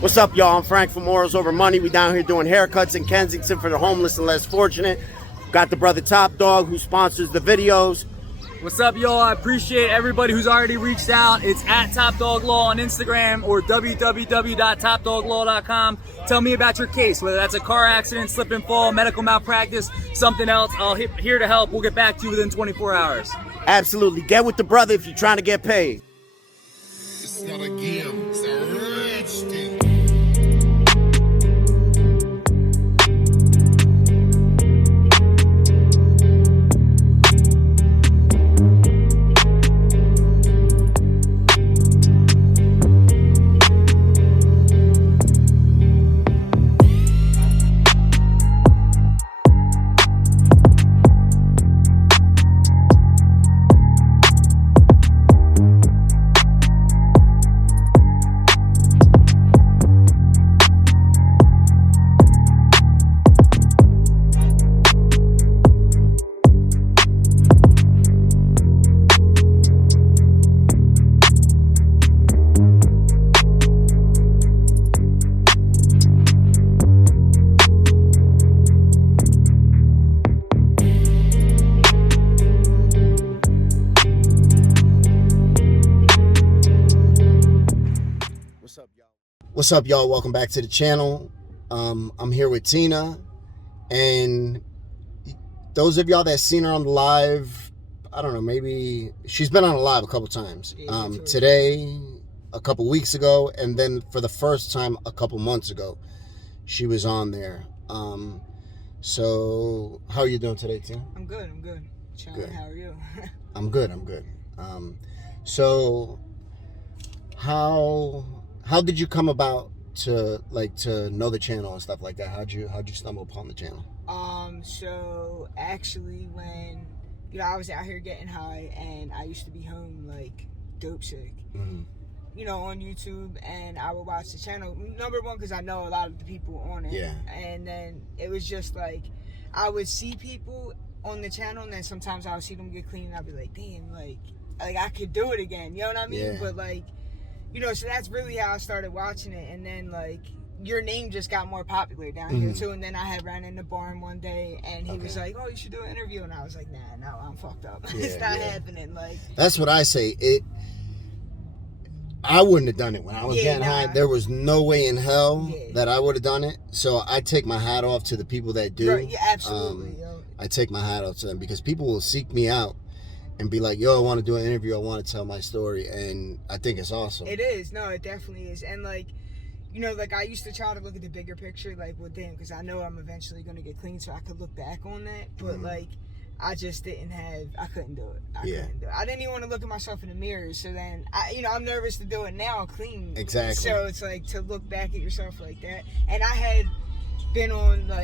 What's up, y'all? I'm Frank from Morals Over Money. We down here doing haircuts in Kensington for the homeless and less fortunate. Got the brother Top Dog who sponsors the videos. What's up, y'all? I appreciate everybody who's already reached out. It's at Top Dog Law on Instagram or www.topdoglaw.com. Tell me about your case, whether that's a car accident, slip and fall, medical malpractice, something else. I'll here to help. We'll get back to you within 24 hours. Absolutely. Get with the brother if you're trying to get paid. It's not a game, it's a rich thing. What's up, y'all? Welcome back to the channel. I'm here with Tina, and those of y'all that seen her on the live, I don't know, maybe she's been on a live a couple times. Today, a couple weeks ago, and then for the first time a couple months ago, she was on there. So how are you doing today, Tina? I'm good. Good. How are you? I'm good. So how did you come about to know the channel and stuff like that? How'd you stumble upon the channel? So actually, when I was out here getting high, and I used to be home like dope sick, on YouTube, and I would watch the channel. Number one, because I know a lot of the people on it. Yeah. And then it was just like I would see people on the channel, and then sometimes I would see them get clean, and I'd be like, damn, like I could do it again. You know what I mean? Yeah. But so that's really how I started watching it. And then, your name just got more popular down here, too. And then I had ran in the barn one day, and he was like, oh, you should do an interview. And I was like, no, I'm fucked up. Yeah, It's not happening. That's what I say. I wouldn't have done it when I was getting high. There was no way in hell that I would have done it. So I take my hat off to the people that do. Right, yeah, absolutely. I take my hat off to them, because people will seek me out and be like, yo, I want to do an interview, I want to tell my story, and I think it's awesome. It is. No, it definitely is. And I used to try to look at the bigger picture, with them, because I know I'm eventually going to get clean, so I could look back on that. But I just I couldn't do it. I couldn't do it. I didn't even want to look at myself in the mirror. So then I'm nervous to do it now clean. Exactly. So it's to look back at yourself like that. And I had been on the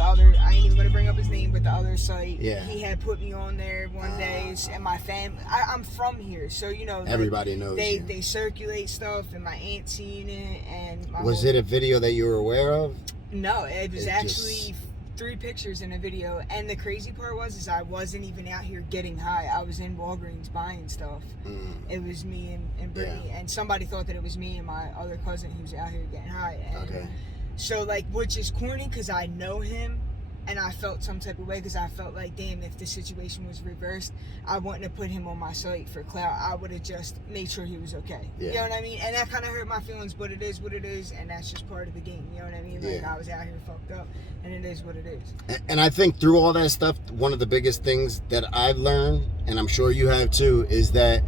other, I ain't even gonna bring up his name, but the other site, he had put me on there one day, and my family, I'm from here, so everybody knows they circulate stuff, and my aunt seen it, and was it a video that you were aware of? No, it was actually 3 pictures in a video. And the crazy part was I wasn't even out here getting high. I was in Walgreens buying stuff. It was me and Brittany, and somebody thought that it was me and my other cousin who was out here getting high. And so which is corny, because I know him, and I felt some type of way, because I felt like, damn, if the situation was reversed, I wouldn't have put him on my site for clout. I would have just made sure he was okay. You know what I mean? And that kind of hurt my feelings, but it is what it is, and that's just part of the game. You know what I mean? I was out here fucked up, and it is what it is. And I think through all that stuff, one of the biggest things that I've learned, and I'm sure you have too, is that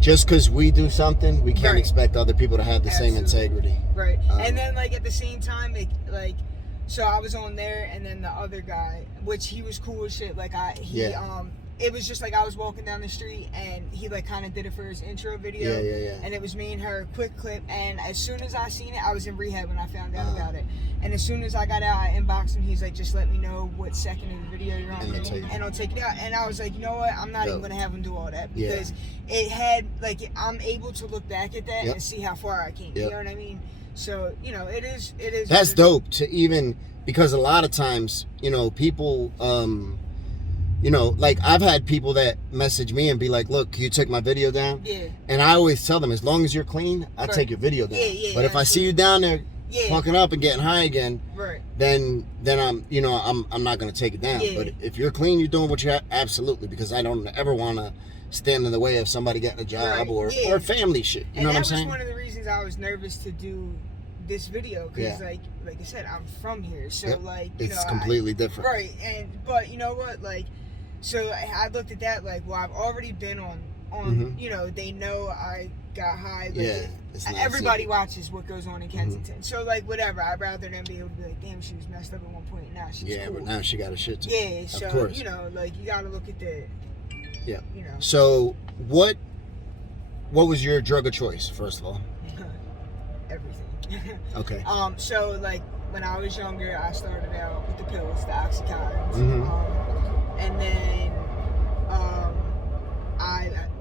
just because we do something, we can't expect other people to have the same integrity. Right. And then at the same time, so I was on there, and then the other guy, which he was cool as shit. It was just I was walking down the street, and he kind of did it for his intro video. And it was me and her, quick clip. And as soon as I seen it, I was in rehab when I found out about it. And as soon as I got out, I inboxed him. He's like, just let me know what second of the video you're on, and I'll take it out. And I was like, you know what? I'm not even gonna have him do all that, because it had I'm able to look back at that and see how far I came. You know what I mean? So it is. That's dope to even, because a lot of times people you know, like I've had people that message me and be like, look, can you take my video down? Yeah. And I always tell them, as long as you're clean, I'll Right. take your video down. Yeah, but if I see absolutely. you down there Yeah. fucking up and getting high again, Right. then I'm, you know, I'm not gonna take it down. Yeah. But if you're clean, you're doing what you have, absolutely, because I don't ever want to stand in the way of somebody getting a job Right. or Yeah. family shit. You know what I'm saying? And that was one of the reasons I was nervous to do this video, because Yeah. like I said, I'm from here, so Yep. like you It's know, completely different. right. But you know what, like, so I looked at that like, well, I've already been on Mhm. you know, they know I got high. Like, Yeah, it's not everybody secret. watches what goes on in Kensington, so like whatever. I'd rather them be able to be like, damn, she was messed up at one point, and now she's Yeah, cool. but now she got a shit too. Yeah, so of course. you know, like you gotta look at the, Yeah. you know, So what was your drug of choice, first of all? everything. Okay. So like when I was younger, I started out with the pills, the Oxycontins, Mhm. and then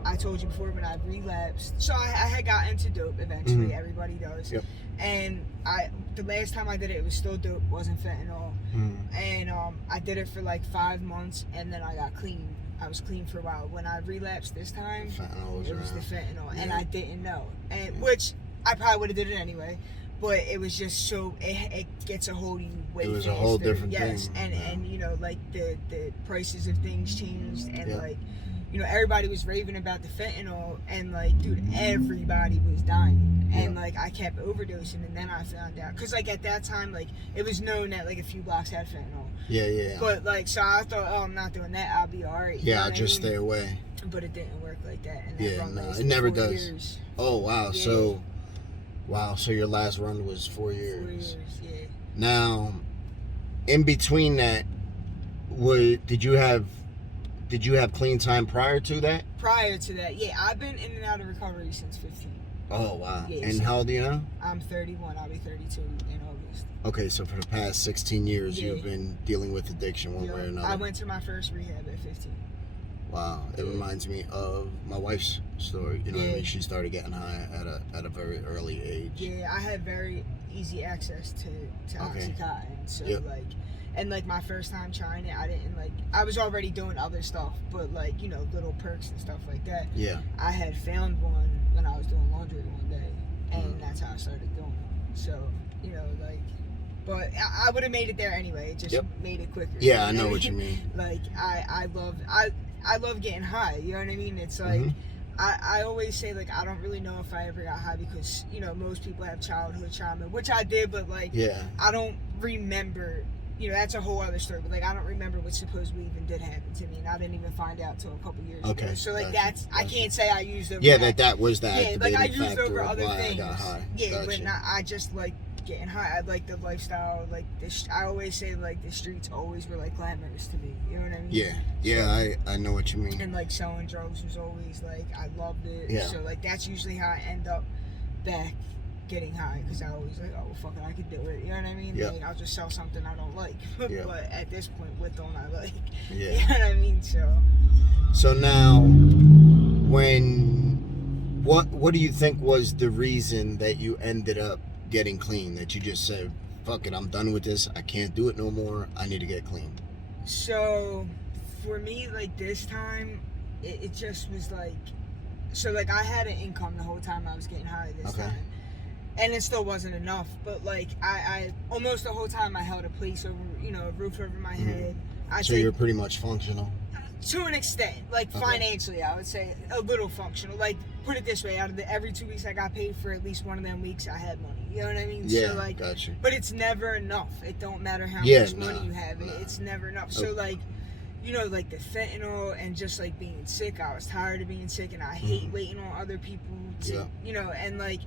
I told you before, when I relapsed, so I had got into dope eventually. Mhm. Everybody does. Yep. And the last time I did it was still dope, wasn't fentanyl, and I did it for like 5 months, and then I got clean. I was clean for a while. When I relapsed this time, Fentanyl was it was the around. fentanyl, and Yeah. I didn't know, and which I probably would have did it anyway, but it was just so it gets a hold of you way It was a faster. whole different yes, thing. and Yeah. and you know, like the prices of things changed, and Yeah. like, you know, everybody was raving about the fentanyl, and like, dude, everybody was dying, and Yeah. like I kept overdosing, and then I found out, because like at that time, like it was known that like a few blocks had fentanyl, Yeah. but like, so I thought, oh, I'm not doing that, I'll be alright. Yeah, I'll just stay away. But it didn't work like that, and that Yeah, run no, lasted it never 4 does. years. Oh wow. Yeah. So your last run was 4 years. 4 years, yeah. Now, in between that, did you have clean time prior to that? Prior to that, yeah, I've been in and out of recovery since 15. Oh wow. Yeah, And so- how old are you now? I'm 31. I'll be 32 in August. Okay, so for the past 16 years, Yeah. you've been dealing with addiction one You know, way or another. I went to my first rehab at 15. Wow, it reminds me of my wife's story. You know what I Yeah. mean? She started getting high at a very early age. Yeah, I had very easy access to Okay. Oxycontin. So Yep. like, and like my first time trying it, I didn't like. I was already doing other stuff, but like, you know, little perks and stuff like that. Yeah. I had found one when I was doing laundry one day, and Mhm. that's how I started doing it. So, you know, like, but I would have made it there anyway. It just Yep. made it quicker. Yeah, I know what you mean. Like, I love getting high. You know what I mean? It's like, Mhm. I always say, like, I don't really know if I ever got high, because, you know, most people have childhood trauma, which I did, but like, Yeah. I don't remember. You know, that's a whole other story. But like, I don't remember what supposedly even did happen to me, and I didn't even find out till a couple years ago. Okay, So like, gotcha, that's I gotcha. can't say I used over Yeah, that. that was the Yeah, activating like I used factor over of other why things. I got high. Yeah, Gotcha. but not, I just like getting high. I like the lifestyle. Like I always say, like, the streets always were like glamorous to me. You know what I mean? Yeah, I know what you mean. And like selling drugs was always like, I loved it. Yeah. So like that's usually how I end up back getting high, because I always like, oh well, fuck it, I could do it. You know what I mean? Yeah. Like, I'll just sell something I don't like. Yeah. But at this point, what don't I like? Yeah. You know what I mean? So now, what do you think was the reason that you ended up getting clean? That you just said, fuck it, I'm done with this. I can't do it no more. I need to get clean. So for me, like this time, it just was like, so like I had an income the whole time I was getting high this Okay. time. And it still wasn't enough, but like I almost the whole time I held a place over, you know, a roof over my head. So you're pretty much functional. To an extent, like Okay. financially, I would say a little functional. Like, put it this way: out of every 2 weeks I got paid for, at least one of them weeks I had money. You know what I mean? Yeah, So like, gotcha. but it's never enough. It don't matter how Yeah, much money nah, you have. nah. It's never enough. So like, you know, like the fentanyl and just like being sick. I was tired of being sick, and I hate waiting on other people to, Yeah. you know, and like.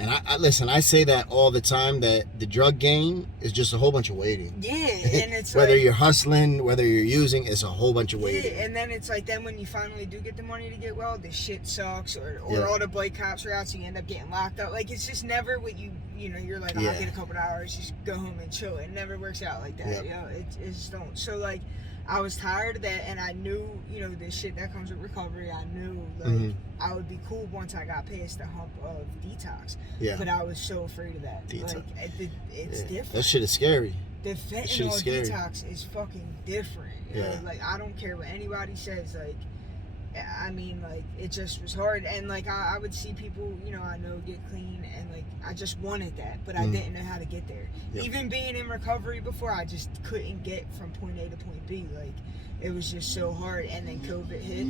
And I listen, I say that all the time, that the drug game is just a whole bunch of waiting. Yeah, and it's whether like, you're hustling, whether you're using, it's a whole bunch of waiting. yeah, and then it's like, then when you finally do get the money to get well, the shit sucks, or Yeah. all the bike cops are out, so you end up getting locked up. Like, it's just never what you know, you're like, oh, Yeah. I'll get a couple of hours, just go home and chill. It never works out like that. Yep. You know, it just don't. So like, I was tired of that, and I knew, you know, the shit that comes with recovery. I knew like I would be cool once I got past the hump of detox. Yeah. But I was so afraid of that. Detox. Like, it's Yeah. different. That shit is scary. The shit's fentanyl scary. detox is fucking different. You know? Like, I don't care what anybody says. Like, I mean, like, it just was hard. And, like, I would see people, you know, I know get clean. And, like, I just wanted that. But I didn't know how to get there. Yep. Even being in recovery before, I just couldn't get from point A to point B. Like, it was just so hard. And then COVID hit.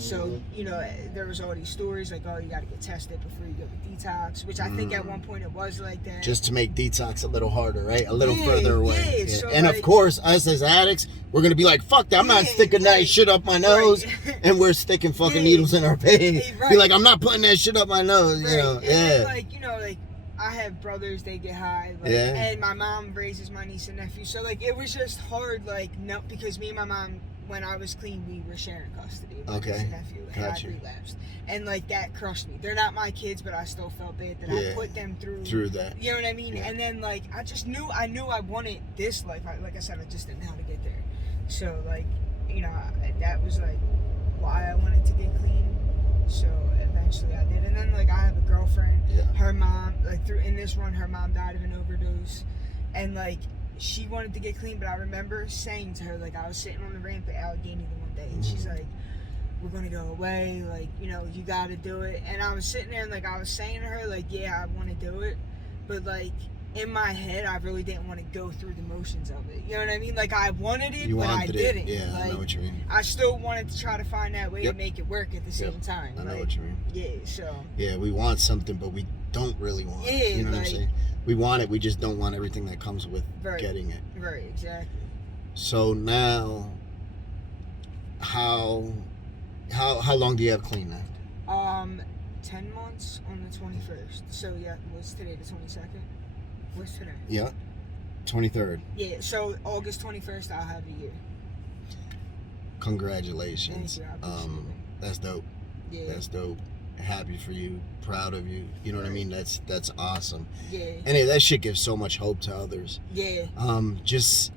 So, you know, there was all these stories like, oh, you got to get tested before you go to detox. Which I think at one point it was like that. Just to make detox a little harder, right? A little Yeah, further away. yeah. So, And like, of course, us as addicts, we're going to be like, fuck that. I'm not Yeah, sticking that right. shit up my nose. Right. And we're sticking fucking Yeah. needles in our veins. Right. Be like, I'm not putting that shit up my nose. Right. You know, And then, yeah. like, you know, like, I have brothers, they get high. Like, Yeah. And my mom raises my niece and nephew. So, like, it was just hard, like, no, because me and my mom, when I was clean, we were sharing custody of my niece and nephew. And Gotcha. I relapsed. And, like, that crushed me. They're not my kids, but I still felt bad that I put them through that. You know what I mean? Yeah. And then, like, I just knew I wanted this life. Like I said, I just didn't know how to get there. So, like, you know, that was, like, why I wanted to get clean. So eventually I did. And then, like, I have a girlfriend. Yeah. Her mom, like, in this run, her mom died of an overdose. And, like, she wanted to get clean, but I remember saying to her, like, I was sitting on the ramp at Allegheny the one day, and she's like, we're gonna go away, like, you know, you gotta do it. And I was sitting there and, like, I was saying to her, like, yeah, I want to do it, but, like, in my head, I really didn't want to go through the motions of it. You know what I mean? Like, I wanted it, but I didn't. Yeah, like, I know what you mean. I still wanted to try to find that way Yep. to make it work at the same time. I know like, what you mean. Yeah, so. Yeah, we want something, but we don't really want it. Yeah, You know what I'm like- saying? We want it, we just don't want everything that comes with Right. getting it. Right, exactly. So now, how long do you have clean left? 10 months on the 21st. So, yeah, what's today, the 22nd? What's today? Yeah, 23rd. Yeah, so August 21st, I'll have a year. Congratulations. Thank you, I appreciate it. That's dope. Yeah. That's dope. Happy for you, proud of you. You know what I mean? That's awesome. Yeah. And that shit gives so much hope to others. Yeah. Just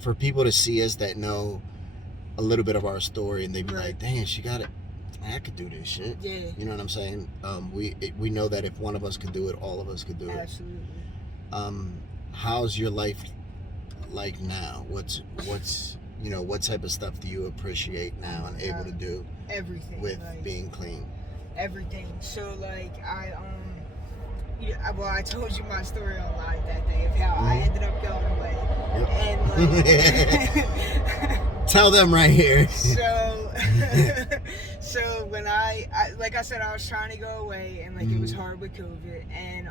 for people to see us that know a little bit of our story and they be Right. like, dang, she got it. I could do this shit. Yeah. You know what I'm saying? We know that if one of us could do it, all of us could do it. Absolutely. How's your life like now? What's you know, what type of stuff do you appreciate now and able to do Everything. with like, being clean? everything. So, like, I told you my story on live that day of how I ended up going away. Yep. And, like, Tell them right here. so when I like I said, I was trying to go away, and, like, it was hard with COVID, and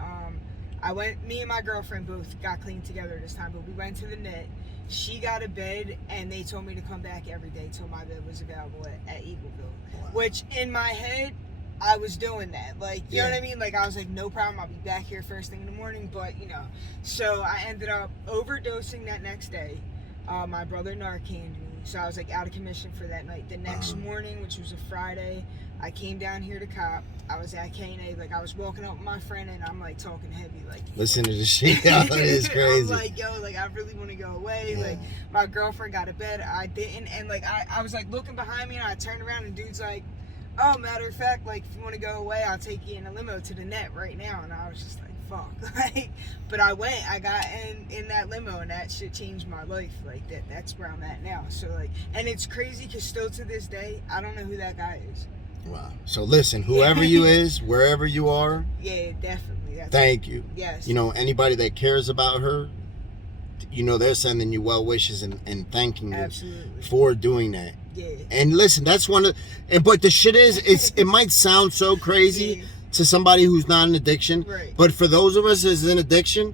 me and my girlfriend both got clean together this time, but we went to the net. She got a bed, and they told me to come back every day till my bed was available at Eagleville. Wow. Which, in my head, I was doing that. Like, you know what I mean? Like, I was like, no problem, I'll be back here first thing in the morning, but, you know. So I ended up overdosing that next day. My brother Narcaned me, so I was, like, out of commission for that night. The next morning, which was a Friday, I came down here to cop. I was at K&A, like, I was walking up with my friend, and I'm, like, talking heavy, like, Listen to this shit. It is crazy. I'm like, yo, like, I really want to go away. Yeah. Like, my girlfriend got a bed, I didn't, and, like, I was, like, looking behind me, and I turned around, and dude's like, oh, matter of fact, like, if you want to go away, I'll take you in a limo to the net right now. And I was just like, fuck. Like, but I went, I got in that limo, and that shit changed my life. Like, that's where I'm at now. So, like, and it's crazy because still to this day, I don't know who that guy is. Wow. So listen, whoever you is, wherever you are, Yeah, definitely. thank you. Yes. You know, anybody that cares about her, you know, they're sending you well wishes and thanking you Absolutely. for doing that. Yeah. And listen, that's but the shit is, it might sound so crazy Yeah. to somebody who's not an addiction, Right. but for those of us as an addiction,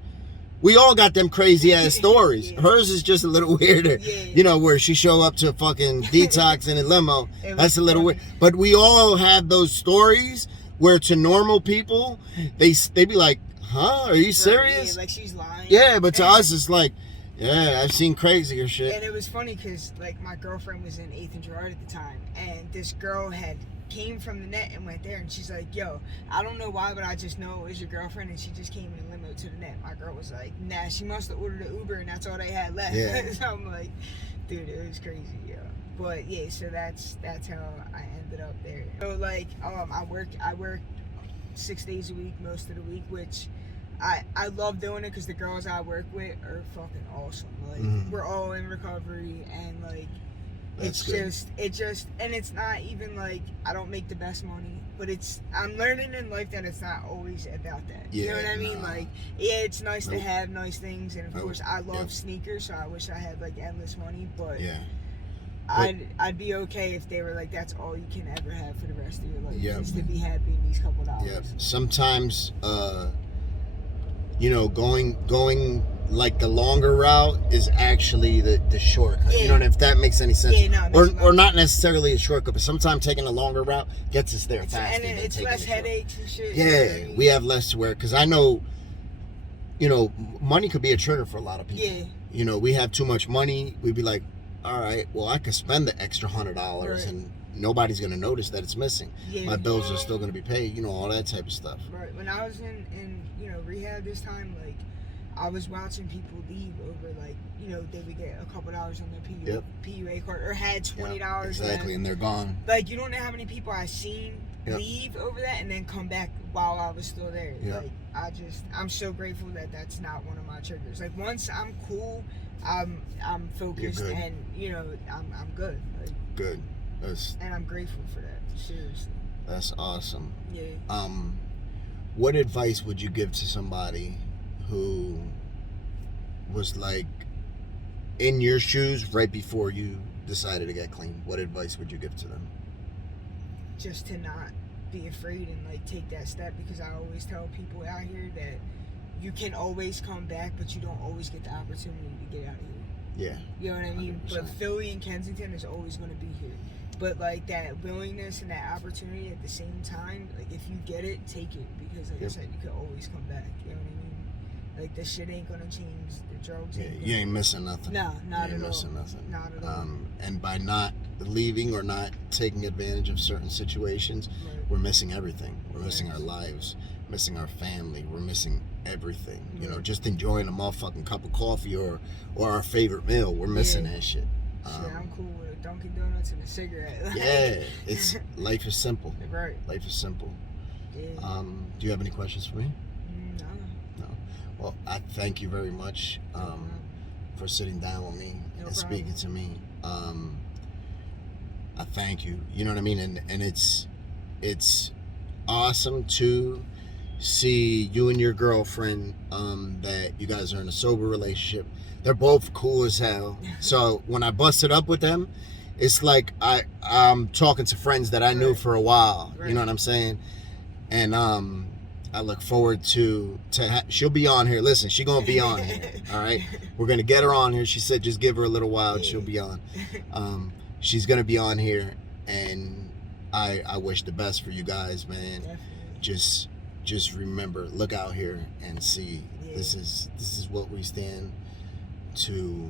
we all got them crazy ass stories. Yeah. Hers is just a little weirder, Yeah. you know, where she show up to fucking detox in a limo. It was That's a little funny. weird. But we all have those stories where to normal people, they be like, huh? Are you Right, serious? Yeah, like, she's lying. Yeah, but to And- us, it's like, yeah, I've seen crazier shit. And it was funny because, like, my girlfriend was in 8th and Girard at the time, and this girl came from the net and went there, and she's like, yo, I don't know why, but I just know it was your girlfriend, and she just came in a limo to the net. My girl was like, nah, she must have ordered an Uber, and that's all they had left. Yeah. So I'm like, dude, it was crazy, yo. But yeah, so that's how I ended up there. So, like, I work 6 days a week, most of the week, which I love doing it because the girls I work with are fucking awesome. Like we're all in recovery, and like That's it just and it's not even like I don't make the best money, but I'm learning in life that it's not always about that. Yeah, you know what I mean? nah. Like, yeah, it's nice to have nice things, and of course I love Yep. sneakers, so I wish I had like endless money, but Yeah. I'd be okay if they were like, that's all you can ever have for the rest of your life, Yep. is to be happy in these couple dollars. Yeah. Sometimes, you know, going like the longer route is actually the shortcut. You know, if that makes any sense. Yeah, no, it makes a lot or of not necessarily a shortcut, but sometimes taking a longer route gets us there faster. And it's less headaches and shit. Yeah, we have less to wear, because I know, you know, money could be a trigger for a lot of people. Yeah. You know, we have too much money. We'd be like, all right, well, I could spend the extra $100 Right. and nobody's going to notice that it's missing. Yeah. My bills are still going to be paid, you know, all that type of stuff. Right. When I was in you know, rehab this time, like, I was watching people leave over, like, you know, they would get a couple dollars on their PUA card, or had $20. Exactly, and they're gone. Like, you don't know how many people I've seen leave over that and then come back while I was still there. Yep. Like, I'm so grateful that that's not one of my triggers. Like, once I'm cool, I'm focused, and you know, I'm good. Like, good. And I'm grateful for that. Seriously. That's awesome. Yeah. What advice would you give to somebody who was like in your shoes right before you decided to get clean? What advice would you give to them? Just to not be afraid and like take that step, because I always tell people out here that you can always come back, but you don't always get the opportunity to get out of here. Yeah. You know what I mean? 100%. But Philly and Kensington is always going to be here. But like that willingness and that opportunity at the same time, like if you get it, take it, because like I said, you can always come back. You know what I mean? Like the shit ain't gonna change. The drugs. You ain't missing nothing. No, not you ain't at missing all. nothing. Not at all. And by not leaving or not taking advantage of certain situations, we're missing everything. We're missing our lives, missing our family. We're missing everything. You know, just enjoying a motherfucking cup of coffee or our favorite meal. We're missing that shit. I'm cool with a Dunkin' Donuts and a cigarette. Like, yeah, it's life is simple. Right. Life is simple. Yeah. Do you have any questions for me? No. Well, I thank you very much for sitting down with me and speaking to me. I thank you. You know what I mean? And it's awesome to see you and your girlfriend, that you guys are in a sober relationship. They're both cool as hell. So when I busted up with them, it's like I'm talking to friends that I knew for a while. You know what I'm saying? And I look forward to she'll be on here. Listen, she gonna be on here. All right, we're gonna get her on here. She said just give her a little while and she'll be on. She's gonna be on here, and I wish the best for you guys, man. Just remember, look out here and see. This is what we stand to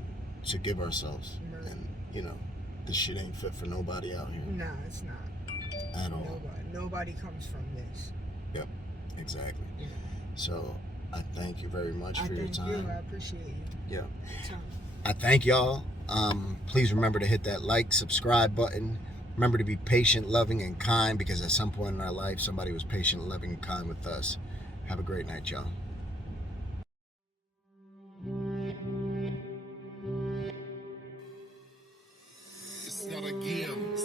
give ourselves, and you know, this shit ain't fit for nobody out here. No, it's not at all. Nobody comes from this. Yep, exactly. So I thank you very much for your time. You. I appreciate you. Yeah. I thank y'all. Please remember to hit that like, subscribe button. Remember to be patient, loving, and kind, because at some point in our life, somebody was patient, loving, and kind with us. Have a great night, y'all. It's not a game.